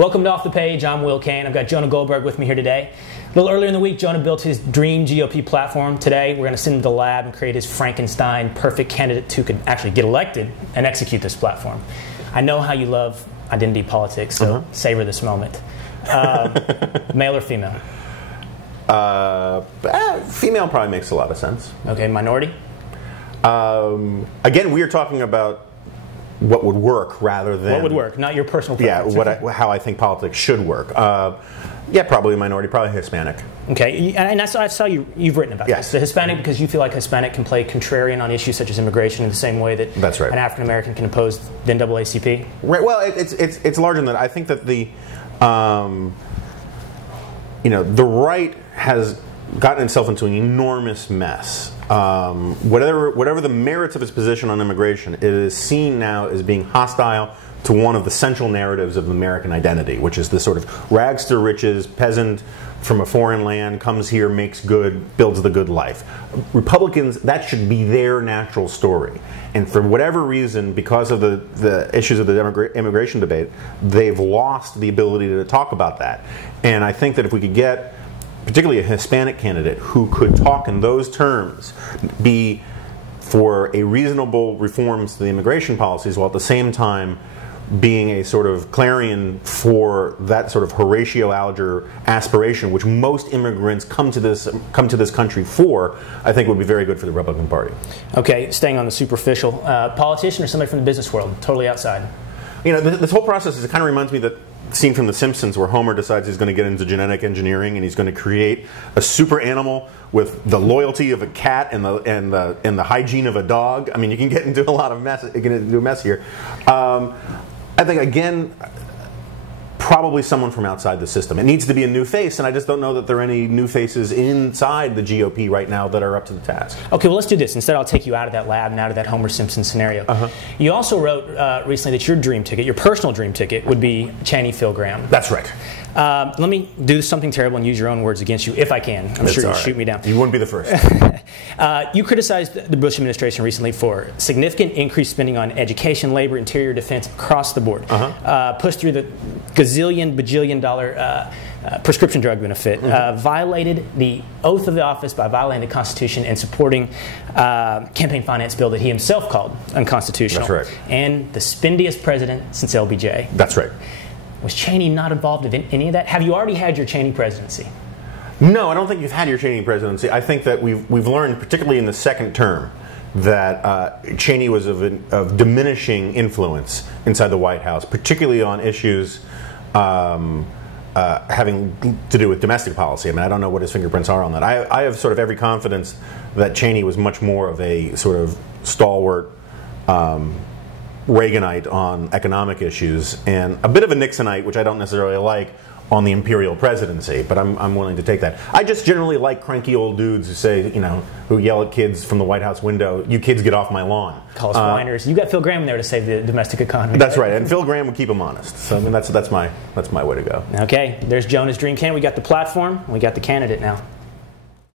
Welcome to Off the Page. I'm Will Cain. I've got Jonah Goldberg with me here today. A little earlier in the week, Jonah built his dream GOP platform. Today, we're going to send him to the lab and create his Frankenstein perfect candidate who could actually get elected and execute this platform. I know how you love identity politics, so savor this moment. Male or female? Female probably makes a lot of sense. Okay, minority? Again, we are talking about what would work rather than... What would work, not your personal preference. Yeah, how I think politics should work. Yeah, probably minority, probably Hispanic. Okay, and I saw you've written about this. The Hispanic, because you feel like Hispanic can play contrarian on issues such as immigration in the same way that That's right. an African American can oppose the NAACP. Right. Well, it's larger than that. I think that the the right has gotten itself into an enormous mess. Whatever the merits of its position on immigration, it is seen now as being hostile to one of the central narratives of American identity, which is this sort of rags to riches, peasant from a foreign land, comes here, makes good, builds the good life. Republicans, that should be their natural story. And for whatever reason, because of the issues of the immigration debate, they've lost the ability to talk about that. And I think that if we could get particularly a Hispanic candidate who could talk in those terms, be for a reasonable reforms to the immigration policies, while at the same time being a sort of clarion for that sort of Horatio Alger aspiration, which most immigrants come to this country for, I think would be very good for the Republican Party. Okay, staying on the superficial, politician or somebody from the business world, totally outside? You know, this whole process, it kind of reminds me that scene from The Simpsons where Homer decides he's going to get into genetic engineering and he's going to create a super animal with the loyalty of a cat and the hygiene of a dog. I mean, you can get into a lot of mess. You can get into a mess here. I think again, probably someone from outside the system. It needs to be a new face, and I just don't know that there are any new faces inside the GOP right now that are up to the task. Okay, well, let's do this. Instead, I'll take you out of that lab and out of that Homer Simpson scenario. You also wrote recently that your dream ticket, your personal dream ticket, would be Cheney Phil Gramm. That's right. Let me do something terrible and use your own words against you, if I can. I'm sure you'll shoot me down. You wouldn't be the first. You criticized the Bush administration recently for significant increased spending on education, labor, interior, defense, across the board. Pushed through the bajillion dollar prescription drug benefit, violated the oath of the office by violating the Constitution and supporting campaign finance bill that he himself called unconstitutional. That's right. And the spendiest president since LBJ. That's right. Was Cheney not involved in any of that? Have you already had your Cheney presidency? No, I don't think you've had your Cheney presidency. I think that we've learned, particularly in the second term, that Cheney was of diminishing influence inside the White House, particularly on issues having to do with domestic policy. I mean, I don't know what his fingerprints are on that. I have sort of every confidence that Cheney was much more of a sort of stalwart Reaganite on economic issues, and a bit of a Nixonite, which I don't necessarily like, on the imperial presidency, but I'm willing to take that. I just generally like cranky old dudes who say, who yell at kids from the White House window, "You kids get off my lawn." Call us whiners. You got Phil Gramm there to save the domestic economy. That's right, and Phil Gramm would keep him honest. So I mean, that's my way to go. Okay, there's Jonah's dream candidate. We got the platform, we got the candidate now.